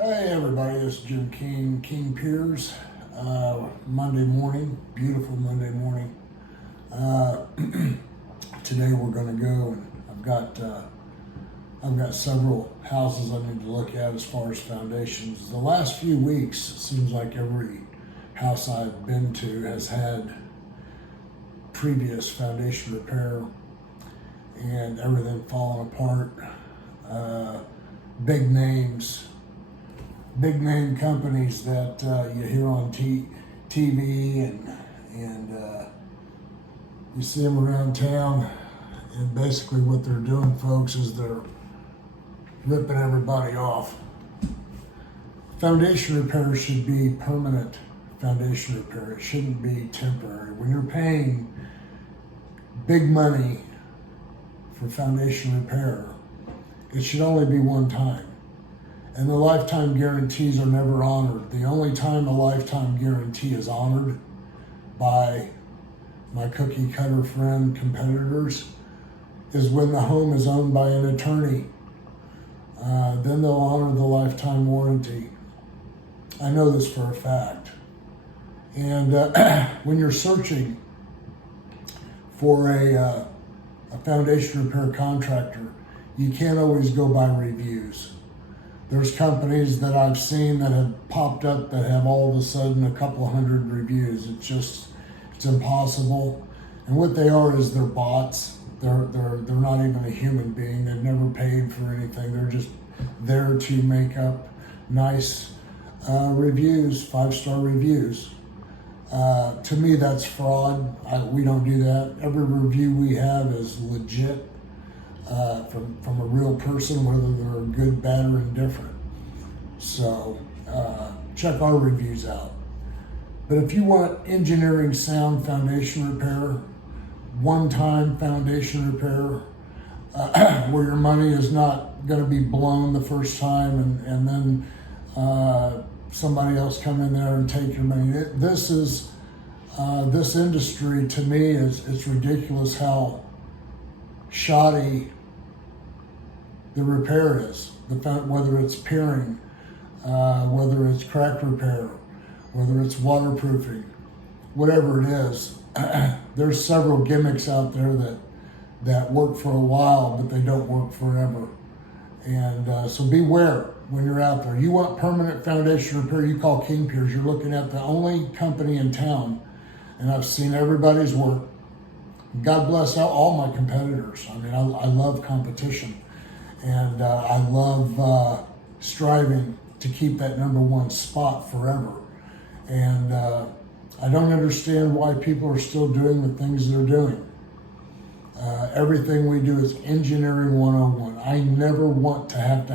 Hey everybody, this is Jim King Piers. Monday morning, beautiful Monday morning. Today we're going to go and I've got several houses I need to look at as far as foundations. The last few weeks, it seems like every house I've been to has had previous foundation repair and everything falling apart. Big name companies that you hear on TV and you see them around town, and basically what they're doing, folks, is they're ripping everybody off. Foundation repair should be permanent foundation repair. It shouldn't be temporary. When you're paying big money for foundation repair, it should only be one time. And the lifetime guarantees are never honored. The only time a lifetime guarantee is honored by my cookie cutter friend competitors is when the home is owned by an attorney. Then they'll honor the lifetime warranty. I know this for a fact. And when you're searching for a foundation repair contractor, you can't always go by reviews. There's companies that I've seen that have popped up that have all of a sudden a couple hundred reviews. It's impossible. And what they are is they're bots. They're not even a human being. They've never paid for anything. They're just there to make up nice reviews, 5-star reviews. To me, that's fraud. We don't do that. Every review we have is legit. From a real person, whether they're good, bad, or indifferent. So check our reviews out. But if you want engineering sound foundation repair, one-time foundation repair, where your money is not going to be blown the first time and then somebody else come in there and take your money. This industry, to me, it's ridiculous how shoddy the repair is, whether it's piering, whether it's crack repair, whether it's waterproofing, whatever it is. There's several gimmicks out there that work for a while, but they don't work forever. And so beware when you're out there. You want permanent foundation repair, you call King Piers. You're looking at the only company in town, and I've seen everybody's work. God bless all my competitors. I mean, I love competition. And I love striving to keep that number one spot forever. And I don't understand why people are still doing the things they're doing. Everything we do is engineering 101. I never want to have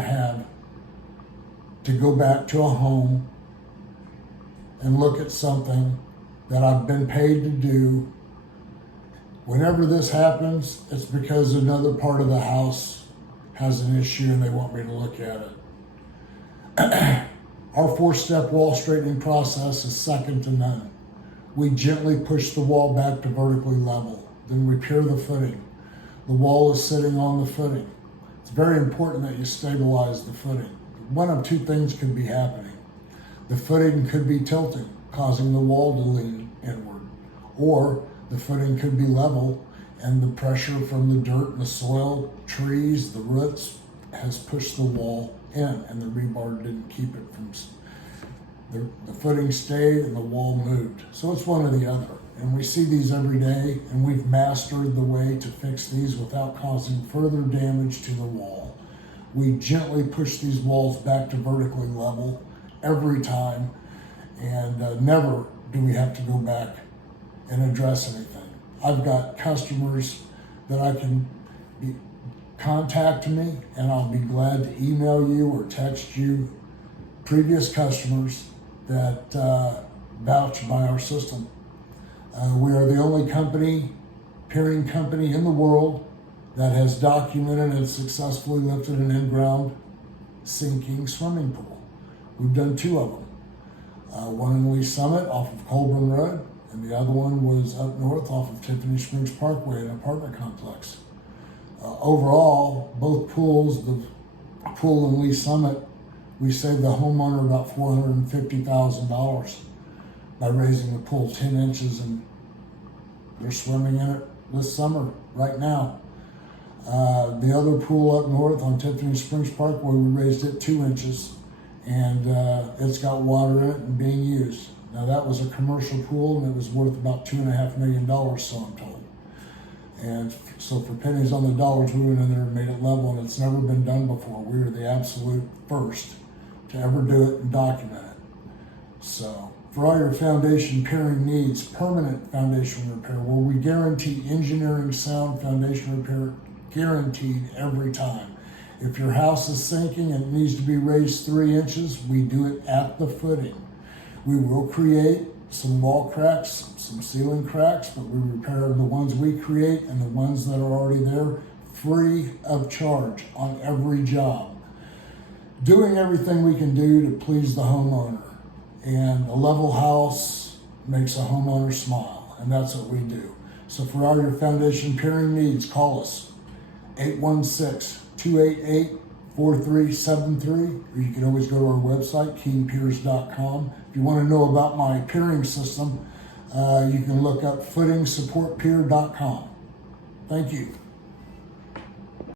to go back to a home and look at something that I've been paid to do. Whenever this happens, it's because another part of the house has an issue and they want me to look at it. Our 4-step wall straightening process is second to none. We gently push the wall back to vertically level, then repair the footing. The wall is sitting on the footing. It's very important that you stabilize the footing. One of two things could be happening. The footing could be tilting, causing the wall to lean inward, or the footing could be level and the pressure from the dirt and the soil, trees, the roots has pushed the wall in, and the rebar didn't keep it from, the footing stayed and the wall moved. So it's one or the other. And we see these every day, and we've mastered the way to fix these without causing further damage to the wall. We gently push these walls back to vertically level every time, and never do we have to go back and address anything. I've got customers that I can contact me, and I'll be glad to email you or text you, previous customers that vouch by our system. We are the only piering company in the world that has documented and successfully lifted an in-ground sinking swimming pool. We've done 2 of them. One in Lee Summit off of Colburn Road, and the other one was up north off of Tiffany Springs Parkway, an apartment complex. Overall, both pools, the pool in Lee Summit We saved the homeowner about $450,000 by raising the pool 10 inches, and they're swimming in it this summer, right now. The other pool up north on Tiffany Springs Parkway, we raised it 2 inches, and it's got water in it and being used. Now that was a commercial pool, and it was worth about $2.5 million, so I'm told. And so for pennies on the dollars, we went in there and made it level, and it's never been done before. We were the absolute first to ever do it and document it. So for all your foundation piering needs, permanent foundation repair, where we guarantee engineering sound foundation repair, guaranteed every time. If your house is sinking and it needs to be raised 3 inches, we do it at the footing. We will create some wall cracks, some ceiling cracks, but we repair the ones we create and the ones that are already there free of charge on every job. Doing everything we can do to please the homeowner. And a level house makes a homeowner smile, and that's what we do. So for all your foundation piering needs, call us 816-288-4373, or you can always go to our website, keenpiers.com. If you want to know about my piering system, you can look up footingsupportpier.com. Thank you.